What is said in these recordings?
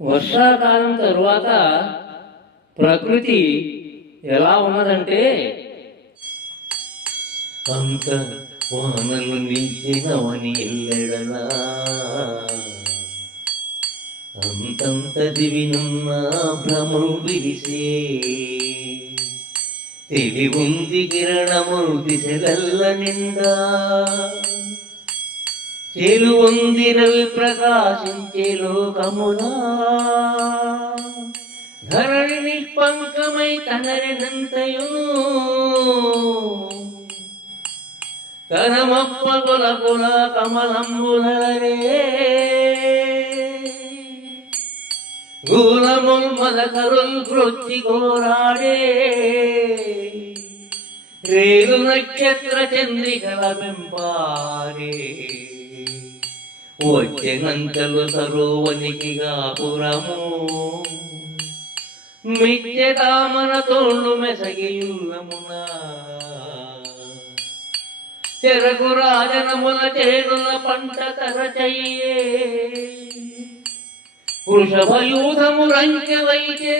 వర్షాకాలం తరువాత ప్రకృతి ఎలా ఉన్నదంటే, అంత వానలు నించినవని ఎల్లెడలా, అంతంత దివినున్న భ్రమలు విరిసే, తెలివుంది కిరణములు దిశలల్ల నిండా, చెలువుంది రవి ప్రకాశించే లోకములా, ధరణి నిష్పంకమై తనరినంతయును కరమప్పగుల కుల కమలంబులరే, గూలముల్ మదకరుల్ కృత్తి కోరాడే, రేలు నక్షత్ర చంద్రికల పెంపారే, వచ్చెనంతలు సరోవనికిగా పురము, మిథ్య కామన తోళ్ళు మెసగియుల్లమున, చెరకు రాజనముల చేరుల పంట తరచయ్యే, వృషభయూధము రంకెవైతే,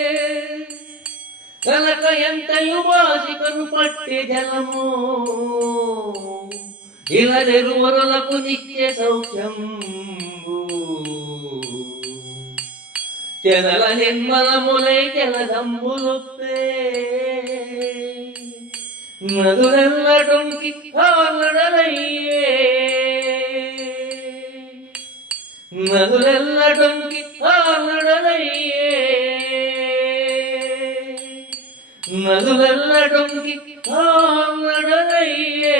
కనక ఎంతయు బాసికను పట్టి జలము, ఇలదెరువరులకు నిత్య సౌఖ్యంబు, చెదల నిర్మలములై జలదంబులొప్పే, నదులెల్లటొంకి కాలడలయ్యే, నదులెల్లటొంకి కాలడలయ్యే, నదులెల్లటొంకి కాలడలయ్యే.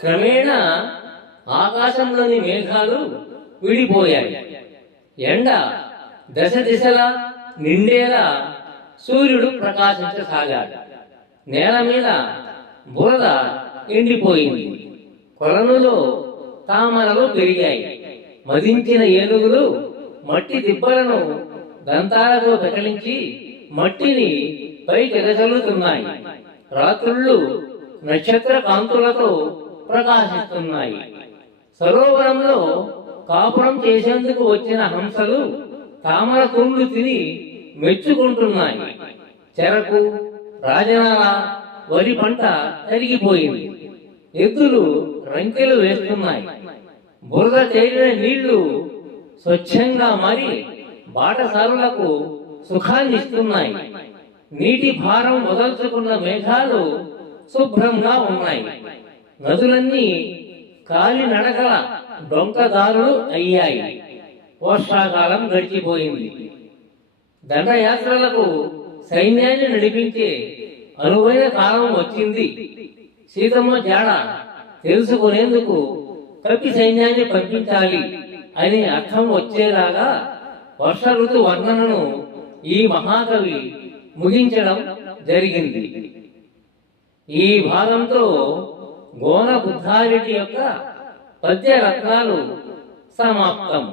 క్రమేణా ఆకాశంలోని మేఘాలు విడిపోయాయి. ఎండ దశ దిశలా నిండేలా సూర్యుడు ప్రకాశించసాగాడు. నేల మీద బురద ఎండిపోయింది. కొలనులో తామరలు పెరిగాయి. మదించిన ఏనుగులు మట్టి దిబ్బలను దంతాలతో పెకలించి మట్టిని పైకెగజలుతున్నాయి. రాత్రుళ్ళు నక్షత్ర కాంతులతో ప్రకాశిస్తున్నాయి. సరోవరంలో కాపురం చేసేందుకు వచ్చిన హంసలు తామర కుండ్లు తిని మెచ్చుకుంటున్నాయి. చెరకు, రాజనాల, వరి పంట తరిగిపోయింది. ఎద్దులు రంకెలు వేస్తున్నాయి. బురద చేరిన నీళ్లు స్వచ్ఛంగా మారి బాటసారులకు సుఖాన్నిస్తున్నాయి. నీటి భారం వదల్చుకున్న మేఘాలు శుభ్రంగా ఉన్నాయి. నదులన్నీ కాలి నడకల డొంకదారులు అయ్యాయి. వర్షాకాలం గడిచిపోయింది. దండయాత్రలకు సైన్యాన్ని నడిపించే అనువైన కాలం వచ్చింది. సీతమ్మ జాడ తెలుసుకునేందుకు కపి సైన్యాన్ని పంపించాలి అని అర్థం వచ్చేలాగా వర్ష ఋతు వర్ణనను ఈ మహాకవి ముగించడం జరిగింది. ఈ భాగంతో గోన బుద్ధారెడ్డి యొక్క పద్య రత్నాలు సమాప్తం.